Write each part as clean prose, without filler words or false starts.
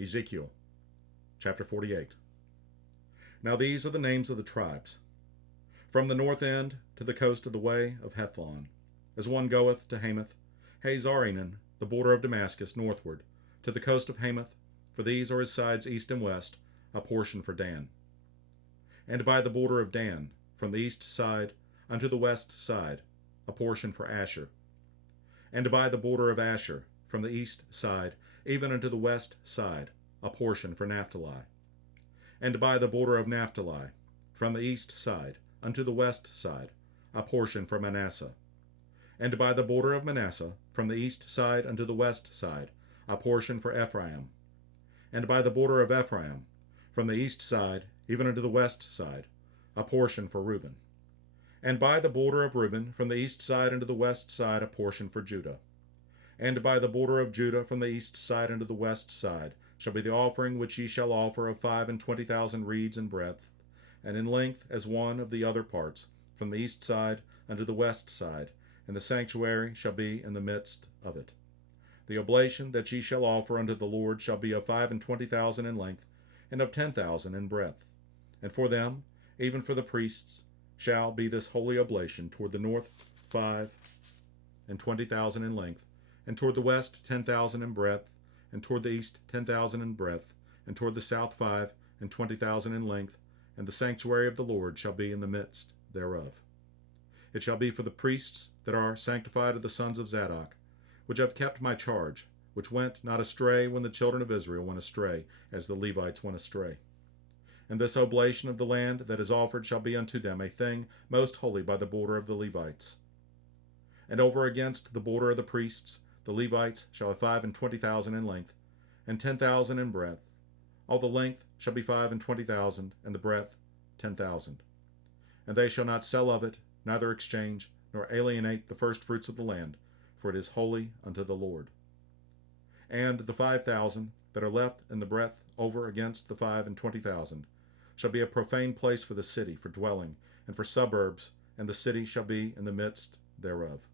Ezekiel chapter 48. Now these are the names of the tribes. From the north end to the coast of the way of Hethlon, as one goeth to Hamath, Hazaranan, the border of Damascus, northward, to the coast of Hamath, for these are his sides east and west, a portion for Dan. And by the border of Dan, from the east side unto the west side, a portion for Asher. And by the border of Asher, from the east side even unto the west side, a portion for Naphtali. And by the border of Naphtali, from the east side unto the west side, a portion for Manasseh. And by the border of Manasseh, from the east side unto the west side, a portion for Ephraim. And by the border of Ephraim, from the east side even unto the west side, a portion for Reuben. And by the border of Reuben, from the east side unto the west side, a portion for Judah. And by the border of Judah, from the east side unto the west side, shall be the offering which ye shall offer of 25,000 reeds in breadth, and in length as one of the other parts, from the east side unto the west side, and the sanctuary shall be in the midst of it. The oblation that ye shall offer unto the Lord shall be of 25,000 in length, and of 10,000 in breadth. And for them, even for the priests, shall be this holy oblation toward the north 25,000 in length, and toward the west 10,000 in breadth, and toward the east 10,000 in breadth, and toward the south 25,000 in length, and the sanctuary of the Lord shall be in the midst thereof. It shall be for the priests that are sanctified of the sons of Zadok, which have kept my charge, which went not astray when the children of Israel went astray, as the Levites went astray. And this oblation of the land that is offered shall be unto them a thing most holy by the border of the Levites. And over against the border of the priests, the Levites shall have 25,000 in length, and 10,000 in breadth. All the length shall be 25,000, and the breadth 10,000. And they shall not sell of it, neither exchange, nor alienate the first fruits of the land, for it is holy unto the Lord. And the 5,000 that are left in the breadth over against the 25,000 shall be a profane place for the city, for dwelling, and for suburbs, and the city shall be in the midst thereof.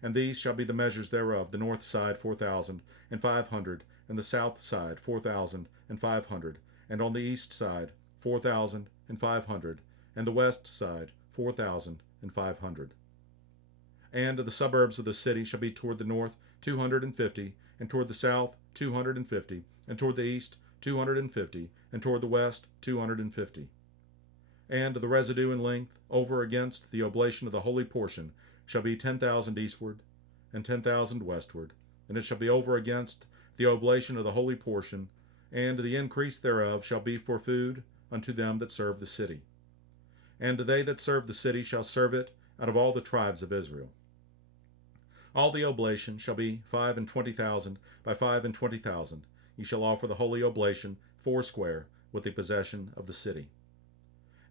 And these shall be the measures thereof: the north side 4,500, and the south side 4,500, and on the east side 4,500, and the west side 4,500. And the suburbs of the city shall be toward the north 250, and toward the south 250, and toward the east 250, and toward the west 250. And the residue in length over against the oblation of the holy portion shall be 10,000 eastward, and 10,000 westward, and it shall be over against the oblation of the holy portion, and the increase thereof shall be for food unto them that serve the city. And they that serve the city shall serve it out of all the tribes of Israel. All the oblation shall be 25,000 by 25,000. Ye shall offer the holy oblation foursquare with the possession of the city.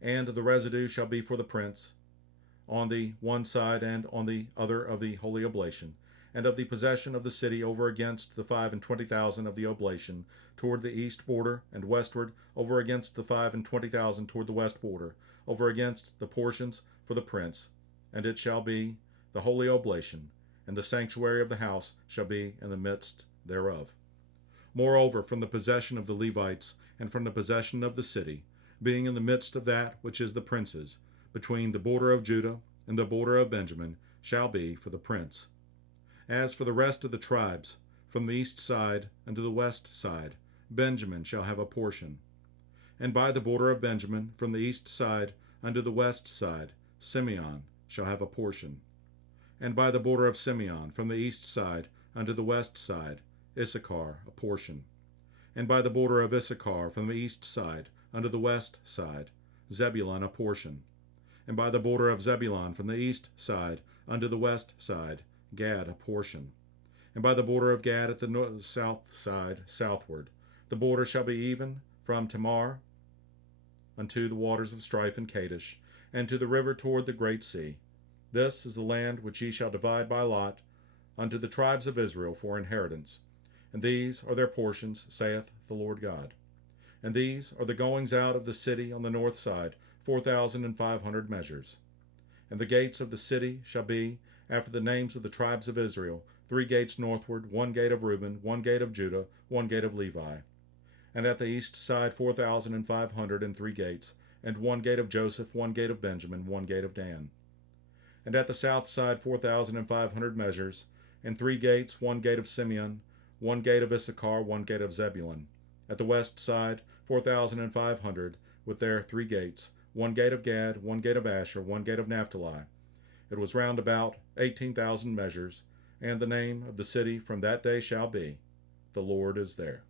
And the residue shall be for the prince, on the one side and on the other of the holy oblation, and of the possession of the city over against the 25,000 of the oblation toward the east border, and westward over against the 25,000 toward the west border, over against the portions for the prince. And it shall be the holy oblation, and the sanctuary of the house shall be in the midst thereof. Moreover, from the possession of the Levites, and from the possession of the city, being in the midst of that which is the prince's, between the border of Judah and the border of Benjamin, shall be for the prince. As for the rest of the tribes, from the east side unto the west side, Benjamin shall have a portion. And by the border of Benjamin, from the east side unto the west side, Simeon shall have a portion. And by the border of Simeon, from the east side unto the west side, Issachar a portion. And by the border of Issachar, from the east side unto the west side, Zebulun a portion. And by the border of Zebulun, from the east side unto the west side, Gad a portion. And by the border of Gad at the south side southward, the border shall be even from Tamar unto the waters of strife in Kadesh, and to the river toward the great sea. This is the land which ye shall divide by lot unto the tribes of Israel for inheritance. And these are their portions, saith the Lord God. And these are the goings out of the city on the north side, 4,500 measures. And the gates of the city shall be after the names of the tribes of Israel, 3 gates northward, 1 gate of Reuben, 1 gate of Judah, 1 gate of Levi. And at the east side 4,500 and 3 gates, and 1 gate of Joseph, 1 gate of Benjamin, 1 gate of Dan. And at the south side 4,500 measures, and 3 gates, 1 gate of Simeon, 1 gate of Issachar, 1 gate of Zebulun. At the west side 4,500, with their 3 gates, 1 gate of Gad, 1 gate of Asher, 1 gate of Naphtali. It was round about 18,000 measures, and the name of the city from that day shall be, The Lord is there.